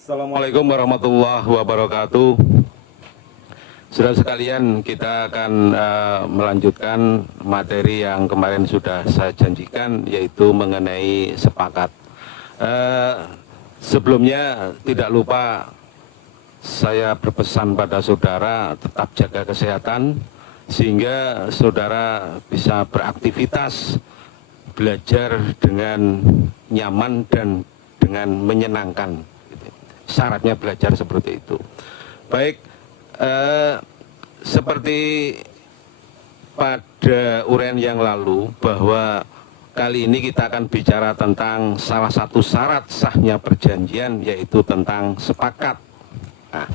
Assalamualaikum warahmatullahi wabarakatuh. Saudara sekalian, kita akan melanjutkan materi yang kemarin sudah saya janjikan, yaitu mengenai sepakat. Sebelumnya tidak lupa saya berpesan pada saudara tetap jaga kesehatan, sehingga saudara bisa beraktivitas, belajar dengan nyaman dan dengan menyenangkan. Syaratnya belajar seperti itu. Baik, seperti pada uraian yang lalu, bahwa kali ini kita akan bicara tentang salah satu syarat sahnya perjanjian, yaitu tentang sepakat. Nah,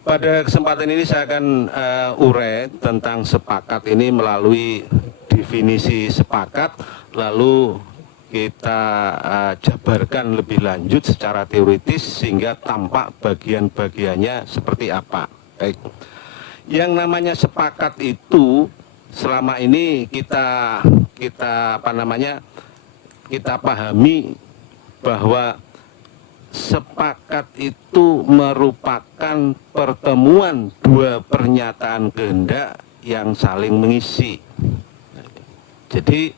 pada kesempatan ini saya akan urai tentang sepakat ini melalui definisi sepakat, lalu kita jabarkan lebih lanjut secara teoritis sehingga tampak bagian-bagiannya seperti apa. Baik. Yang namanya sepakat itu selama ini kita pahami bahwa sepakat itu merupakan pertemuan dua pernyataan kehendak yang saling mengisi. Jadi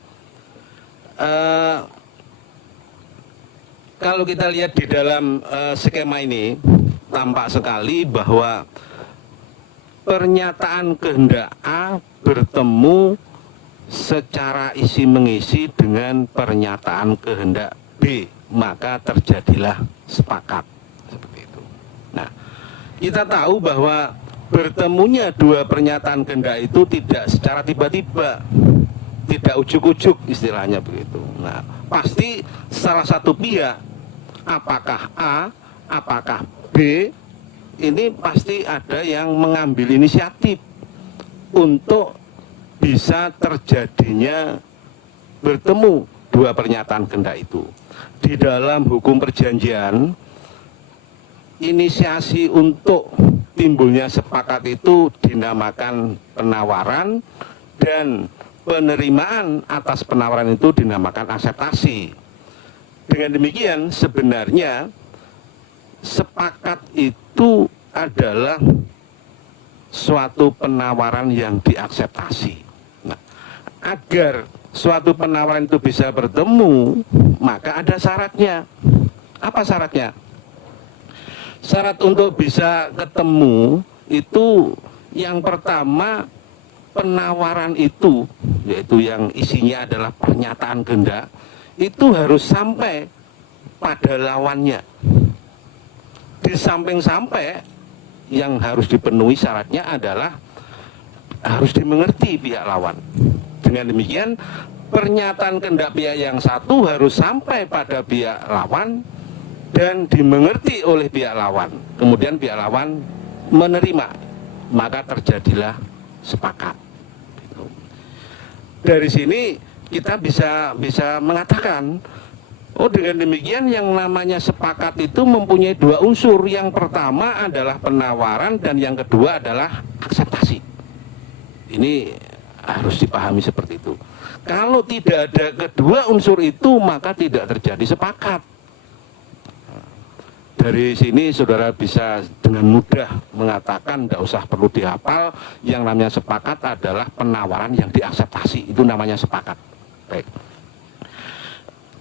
kalau kita lihat di dalam skema ini, tampak sekali bahwa pernyataan kehendak A bertemu secara isi mengisi dengan pernyataan kehendak B, maka terjadilah sepakat. Seperti itu. Nah, kita tahu bahwa bertemunya dua pernyataan kehendak itu tidak secara tiba-tiba, tidak ujuk-ujuk istilahnya begitu. Nah, pasti salah satu pihak, apakah A, apakah B, ini pasti ada yang mengambil inisiatif untuk bisa terjadinya bertemu dua pernyataan kehendak itu. Di dalam hukum perjanjian, inisiasi untuk timbulnya sepakat itu dinamakan penawaran, dan penerimaan atas penawaran itu dinamakan akseptasi. Dengan demikian sebenarnya sepakat itu adalah suatu penawaran yang diakseptasi. Nah, agar suatu penawaran itu bisa bertemu, maka ada syaratnya. Apa syaratnya? Syarat untuk bisa ketemu itu yang pertama, penawaran itu, yaitu yang isinya adalah pernyataan kehendak, itu harus sampai pada lawannya. Di samping sampai, yang harus dipenuhi syaratnya adalah harus dimengerti pihak lawan. Dengan demikian, pernyataan kehendak pihak yang satu harus sampai pada pihak lawan dan dimengerti oleh pihak lawan. Kemudian pihak lawan menerima, maka terjadilah sepakat. Dari sini kita bisa mengatakan, oh dengan demikian yang namanya sepakat itu mempunyai dua unsur. Yang pertama adalah penawaran dan yang kedua adalah akseptasi. Ini harus dipahami seperti itu. Kalau tidak ada kedua unsur itu, maka tidak terjadi sepakat. Dari sini saudara bisa dengan mudah mengatakan, tidak usah perlu dihafal, yang namanya sepakat adalah penawaran yang diakseptasi, itu namanya sepakat. Baik.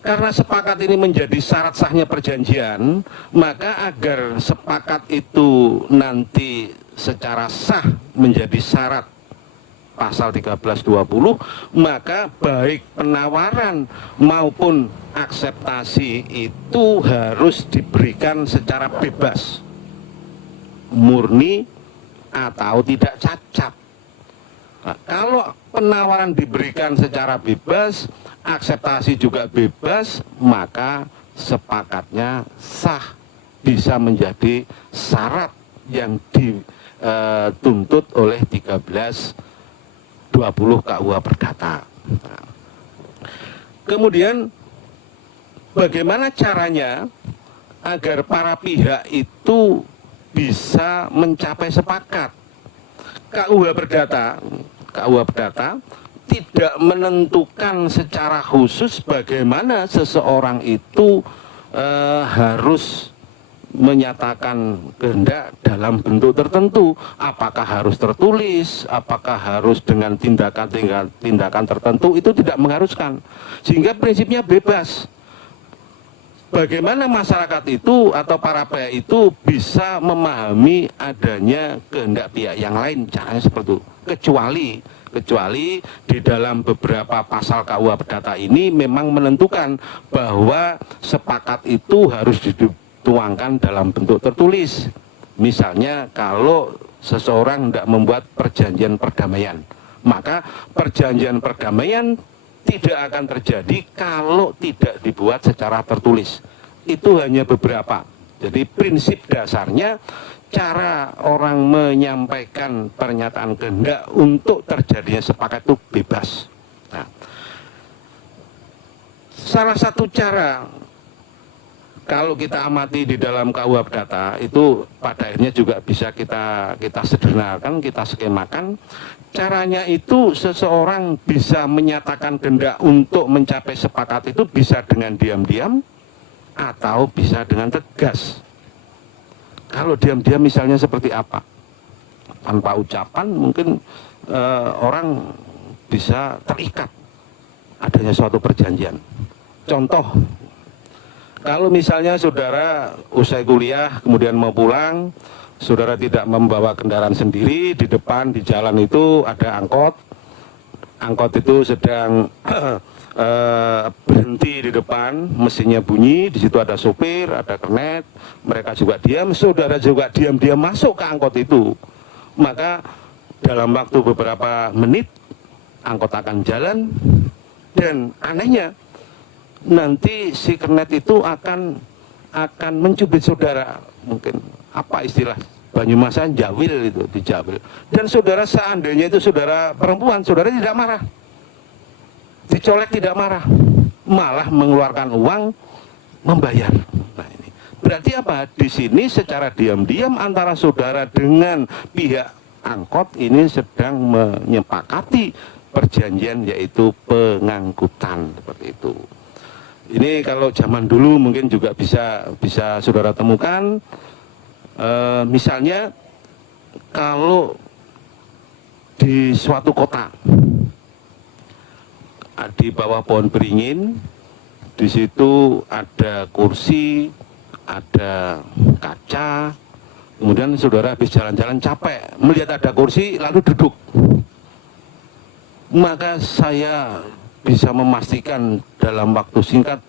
Karena sepakat ini menjadi syarat sahnya perjanjian, maka agar sepakat itu nanti secara sah menjadi syarat pasal 1320, maka baik penawaran maupun akseptasi itu harus diberikan secara bebas, murni atau tidak cacat. Nah, kalau penawaran diberikan secara bebas, akseptasi juga bebas, maka sepakatnya sah, bisa menjadi syarat yang dituntut oleh 1320 KUH Perdata. Nah, kemudian bagaimana caranya agar para pihak itu bisa mencapai sepakat? KUH Perdata tidak menentukan secara khusus bagaimana seseorang itu harus menyatakan kehendak dalam bentuk tertentu. Apakah harus tertulis, apakah harus dengan tindakan tertentu, itu tidak mengharuskan. Sehingga prinsipnya bebas. Bagaimana masyarakat itu atau para pihak itu bisa memahami adanya kehendak pihak yang lain, caranya seperti itu. Kecuali di dalam beberapa pasal KUH Perdata ini memang menentukan bahwa sepakat itu harus dituangkan dalam bentuk tertulis. Misalnya kalau seseorang tidak membuat perjanjian perdamaian, maka perjanjian perdamaian tidak akan terjadi kalau tidak dibuat secara tertulis. Itu hanya beberapa. Jadi prinsip dasarnya cara orang menyampaikan pernyataan kehendak untuk terjadinya sepakat itu bebas. Nah, salah satu cara kalau kita amati di dalam KUH Perdata itu pada akhirnya juga bisa kita sederhanakan, kita skemakan. Caranya itu seseorang bisa menyatakan kehendak untuk mencapai sepakat itu bisa dengan diam-diam atau bisa dengan tegas. Kalau diam-diam misalnya seperti apa? Tanpa ucapan mungkin orang bisa terikat adanya suatu perjanjian. Contoh, kalau misalnya saudara usai kuliah kemudian mau pulang, saudara tidak membawa kendaraan sendiri, di depan di jalan itu ada angkot. Angkot itu sedang berhenti di depan, mesinnya bunyi, di situ ada sopir, ada kernet, mereka juga diam, saudara juga diam-diam masuk ke angkot itu. Maka dalam waktu beberapa menit angkot akan jalan, dan anehnya nanti si kernet itu akan mencubit saudara, mungkin apa istilah Banyumasan jawil itu, dijawil. Dan saudara seandainya itu saudara perempuan, saudara tidak marah, dicolek tidak marah, malah mengeluarkan uang membayar. Nah ini berarti apa? Di sini secara diam-diam antara saudara dengan pihak angkot ini sedang menyepakati perjanjian, yaitu pengangkutan, seperti itu. Ini kalau zaman dulu mungkin juga bisa saudara temukan. Misalnya kalau di suatu kota, di bawah pohon beringin, di situ ada kursi, ada kaca, kemudian saudara habis jalan-jalan capek, melihat ada kursi lalu duduk. Maka saya bisa memastikan dalam waktu singkat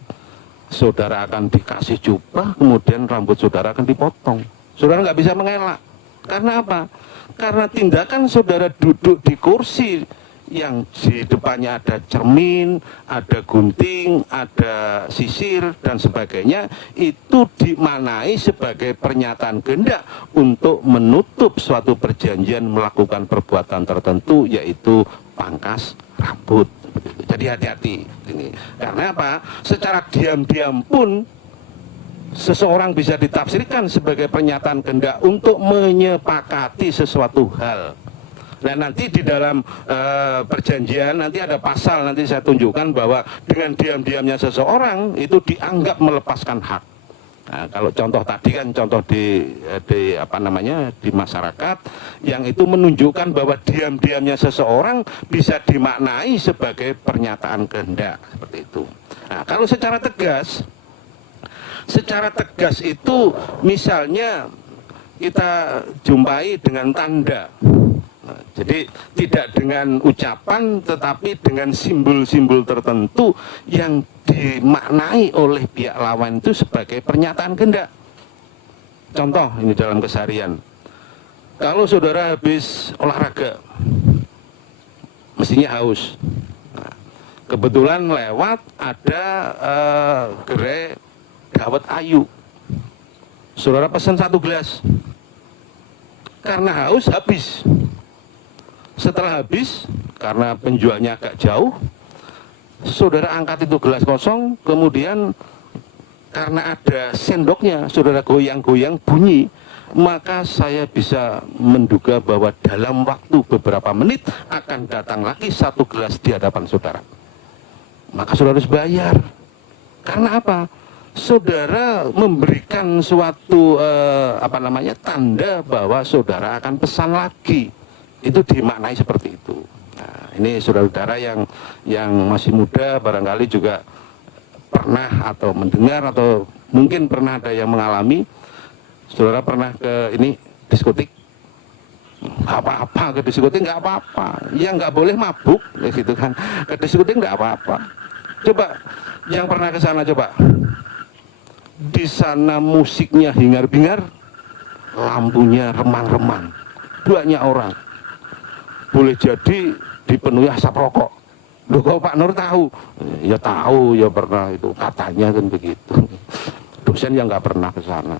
saudara akan dikasih jubah, kemudian rambut saudara akan dipotong. Saudara nggak bisa mengelak. Karena apa? Karena tindakan saudara duduk di kursi yang di depannya ada cermin, ada gunting, ada sisir, dan sebagainya, itu dimaknai sebagai pernyataan kehendak untuk menutup suatu perjanjian melakukan perbuatan tertentu, yaitu pangkas rambut. Jadi hati-hati. Karena apa? Secara diam-diam pun seseorang bisa ditafsirkan sebagai pernyataan kehendak untuk menyepakati sesuatu hal. Nah nanti di dalam perjanjian nanti ada pasal, nanti saya tunjukkan bahwa dengan diam-diamnya seseorang itu dianggap melepaskan hak. Nah, kalau contoh tadi kan contoh di masyarakat yang itu menunjukkan bahwa diam-diamnya seseorang bisa dimaknai sebagai pernyataan kehendak, seperti itu. Nah kalau secara tegas itu misalnya kita jumpai dengan tanda. Nah, jadi tidak dengan ucapan tetapi dengan simbol-simbol tertentu yang dimaknai oleh pihak lawan itu sebagai pernyataan kehendak. Contoh ini dalam keseharian. Kalau saudara habis olahraga, mestinya haus. Nah, kebetulan lewat ada gerai dawet ayu, saudara pesan 1 gelas, karena haus habis. Setelah habis, karena penjualnya agak jauh, saudara angkat itu gelas kosong, kemudian karena ada sendoknya, saudara goyang-goyang bunyi, maka saya bisa menduga bahwa dalam waktu beberapa menit akan datang lagi 1 gelas di hadapan saudara. Maka saudara harus bayar. Karena apa? saudara memberikan suatu tanda bahwa saudara akan pesan lagi. Itu dimaknai seperti itu. Nah, ini saudara-saudara yang masih muda barangkali juga pernah atau mendengar atau mungkin pernah ada yang mengalami. Saudara pernah ke ini diskotik? Nggak apa-apa, ke diskotik nggak apa-apa. Yang nggak boleh mabuk, gitu kan. Ke diskotik nggak apa-apa. Coba yang pernah ke sana coba. Di sana musiknya hingar-bingar, lampunya remang-remang, banyak orang. Boleh jadi dipenuhi asap rokok. Loh, kok Pak Nur tahu? Ya tahu, ya pernah itu, katanya kan begitu. Dosen yang nggak pernah ke sana.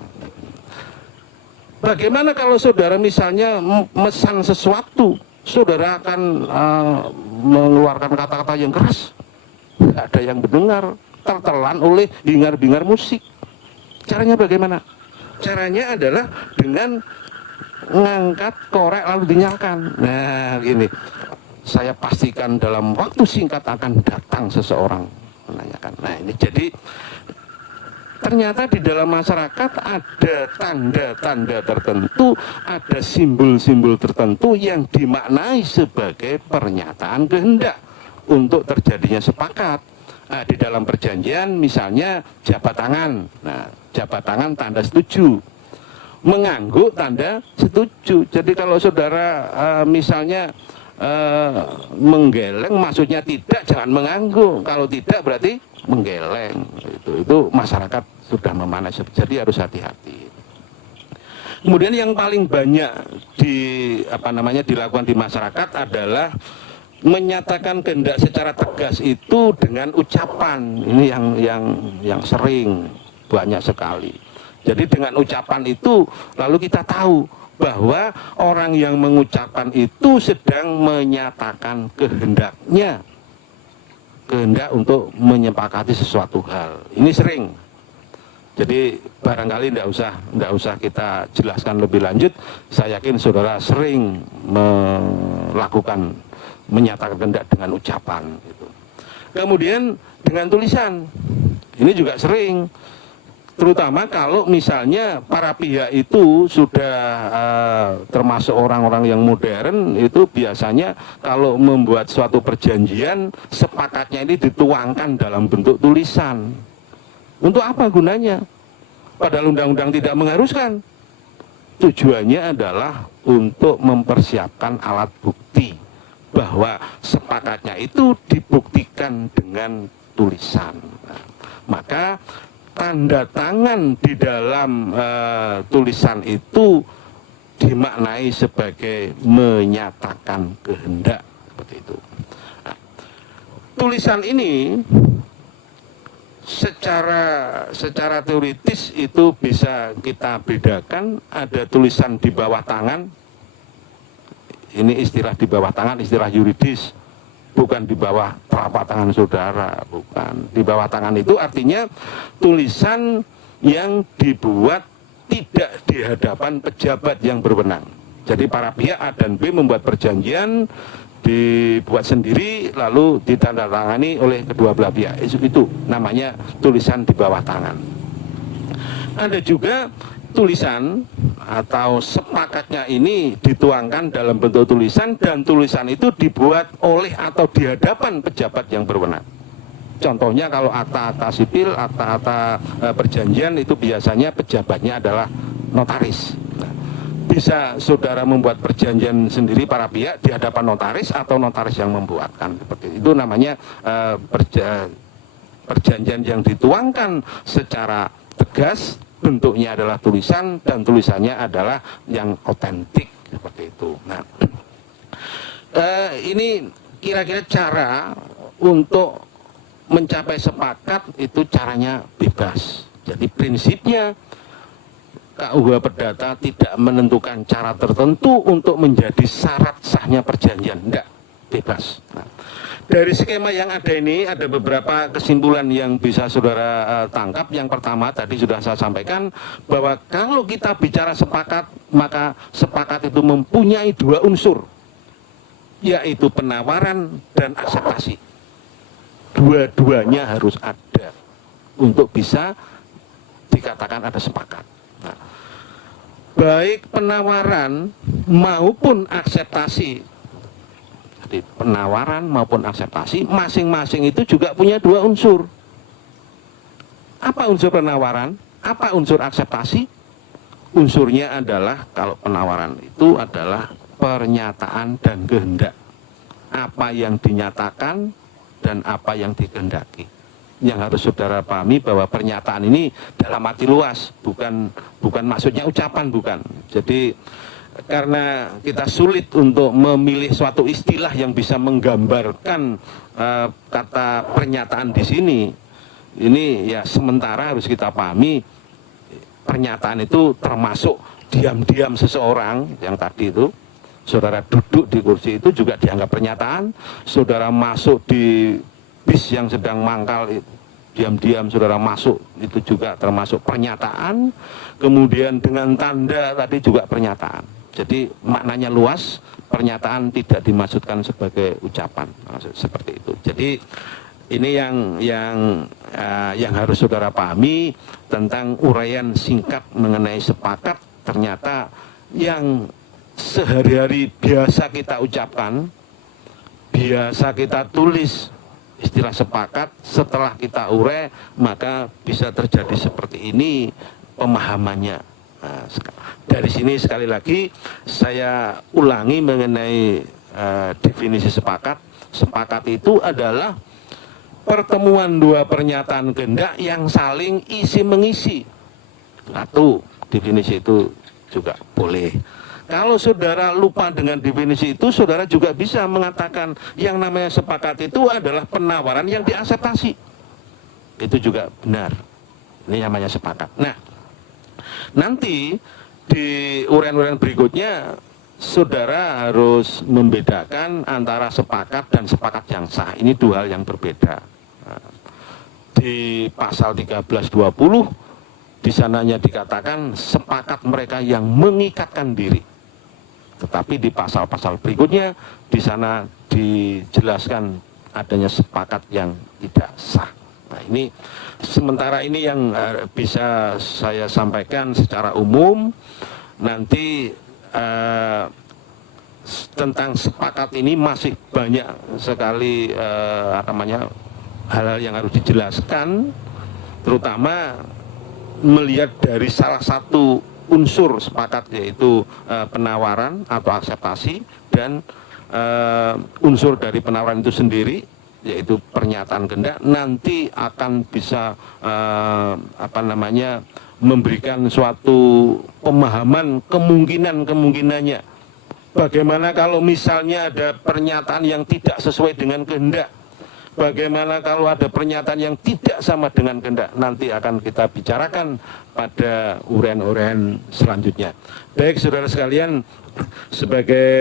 Bagaimana kalau saudara misalnya mesan sesuatu, saudara akan mengeluarkan kata-kata yang keras? Tidak ada yang mendengar, tertelan oleh hingar-bingar musik. Caranya bagaimana? Caranya adalah dengan mengangkat korek lalu dinyalakan. Nah, gini. Saya pastikan dalam waktu singkat akan datang seseorang menanyakan. Nah, ini jadi ternyata di dalam masyarakat ada tanda-tanda tertentu, ada simbol-simbol tertentu yang dimaknai sebagai pernyataan kehendak untuk terjadinya sepakat. Nah, di dalam perjanjian misalnya jabat tangan. Nah, jabat tangan tanda setuju, mengangguk tanda setuju. Jadi kalau saudara misalnya menggeleng, maksudnya tidak, jangan mengangguk. Kalau tidak berarti menggeleng. Itu masyarakat sudah memanai, jadi harus hati-hati. Kemudian yang paling banyak dilakukan di masyarakat adalah menyatakan kehendak secara tegas itu dengan ucapan. Ini yang sering, banyak sekali. Jadi dengan ucapan itu lalu kita tahu bahwa orang yang mengucapkan itu sedang menyatakan kehendaknya, kehendak untuk menyepakati sesuatu hal. Ini sering. Jadi barangkali tidak usah kita jelaskan lebih lanjut. Saya yakin saudara sering menyatakan kehendak dengan ucapan. Kemudian dengan tulisan, ini juga sering. Terutama kalau misalnya para pihak itu sudah termasuk orang-orang yang modern, itu biasanya kalau membuat suatu perjanjian, sepakatnya ini dituangkan dalam bentuk tulisan. Untuk apa gunanya? Padahal undang-undang tidak mengharuskan. Tujuannya adalah untuk mempersiapkan alat bukti bahwa sepakatnya itu dibuktikan dengan tulisan. Nah, maka tanda tangan di dalam tulisan itu dimaknai sebagai menyatakan kehendak, seperti itu. Nah, tulisan ini secara teoritis itu bisa kita bedakan. Ada tulisan di bawah tangan. Ini istilah di bawah tangan, istilah yuridis. Bukan di bawah telapak tangan saudara, bukan. Di bawah tangan itu artinya tulisan yang dibuat tidak di hadapan pejabat yang berwenang. Jadi para pihak A dan B membuat perjanjian, dibuat sendiri lalu ditandatangani oleh kedua belah pihak. Itu namanya tulisan di bawah tangan. Ada juga tulisan atau sepakatnya ini dituangkan dalam bentuk tulisan, dan tulisan itu dibuat oleh atau di hadapan pejabat yang berwenang. Contohnya kalau akta-akta sipil, akta-akta perjanjian itu biasanya pejabatnya adalah notaris. Nah, bisa saudara membuat perjanjian sendiri para pihak di hadapan notaris atau notaris yang membuatkan. Seperti itu namanya perjanjian yang dituangkan secara tegas. Bentuknya adalah tulisan dan tulisannya adalah yang otentik, seperti itu. Nah, ini kira-kira cara untuk mencapai sepakat itu caranya bebas. Jadi prinsipnya KUH Perdata tidak menentukan cara tertentu untuk menjadi syarat sahnya perjanjian, tidak, bebas. Nah, dari skema yang ada ini ada beberapa kesimpulan yang bisa saudara tangkap. Yang pertama tadi sudah saya sampaikan bahwa kalau kita bicara sepakat, maka sepakat itu mempunyai dua unsur, yaitu penawaran dan akseptasi. Dua-duanya harus ada untuk bisa dikatakan ada sepakat. Nah, baik penawaran maupun akseptasi, jadi penawaran maupun akseptasi masing-masing itu juga punya dua unsur. Apa unsur penawaran? Apa unsur akseptasi? Unsurnya adalah, kalau penawaran itu adalah pernyataan dan kehendak. Apa yang dinyatakan dan apa yang dikehendaki. Yang harus saudara pahami bahwa pernyataan ini dalam arti luas, bukan maksudnya ucapan, bukan. Jadi karena kita sulit untuk memilih suatu istilah yang bisa menggambarkan kata pernyataan di sini. Ini ya sementara harus kita pahami, pernyataan itu termasuk diam-diam seseorang yang tadi itu. Saudara duduk di kursi itu juga dianggap pernyataan. Saudara masuk di bis yang sedang mangkal itu, diam-diam saudara masuk, itu juga termasuk pernyataan. Kemudian dengan tanda tadi juga pernyataan. Jadi maknanya luas, pernyataan tidak dimaksudkan sebagai ucapan, seperti itu. Jadi ini yang harus saudara pahami tentang uraian singkat mengenai sepakat. Ternyata yang sehari-hari biasa kita ucapkan, biasa kita tulis istilah sepakat, setelah kita urai maka bisa terjadi seperti ini pemahamannya. Nah, dari sini sekali lagi saya ulangi mengenai definisi sepakat. Sepakat itu adalah pertemuan dua pernyataan kehendak yang saling isi mengisi. Satu, definisi itu juga boleh. Kalau saudara lupa dengan definisi itu, saudara juga bisa mengatakan yang namanya sepakat itu adalah penawaran yang diakseptasi. Itu juga benar. Ini namanya sepakat. Nah, nanti di uraian-uraian berikutnya saudara harus membedakan antara sepakat dan sepakat yang sah. Ini dua hal yang berbeda. Di pasal 1320 di sananya dikatakan sepakat mereka yang mengikatkan diri. Tetapi di pasal-pasal berikutnya di sana dijelaskan adanya sepakat yang tidak sah. Nah, ini sementara ini yang bisa saya sampaikan secara umum. Nanti tentang sepakat ini masih banyak sekali hal-hal yang harus dijelaskan, terutama melihat dari salah satu unsur sepakat, yaitu penawaran atau akseptasi, dan unsur dari penawaran itu sendiri, yaitu pernyataan kehendak. Nanti akan bisa memberikan suatu pemahaman kemungkinannya. Bagaimana kalau misalnya ada pernyataan yang tidak sesuai dengan kehendak? Bagaimana kalau ada pernyataan yang tidak sama dengan kehendak? Nanti akan kita bicarakan pada uraian-uraian selanjutnya. Baik saudara sekalian, sebagai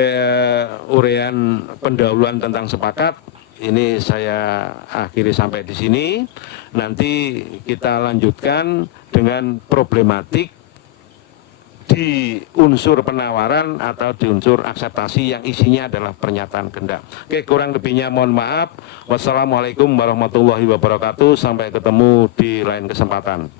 uraian pendahuluan tentang sepakat, ini saya akhiri sampai di sini. Nanti kita lanjutkan dengan problematik di unsur penawaran atau di unsur akseptasi yang isinya adalah pernyataan kehendak. Oke, kurang lebihnya mohon maaf. Wassalamualaikum warahmatullahi wabarakatuh. Sampai ketemu di lain kesempatan.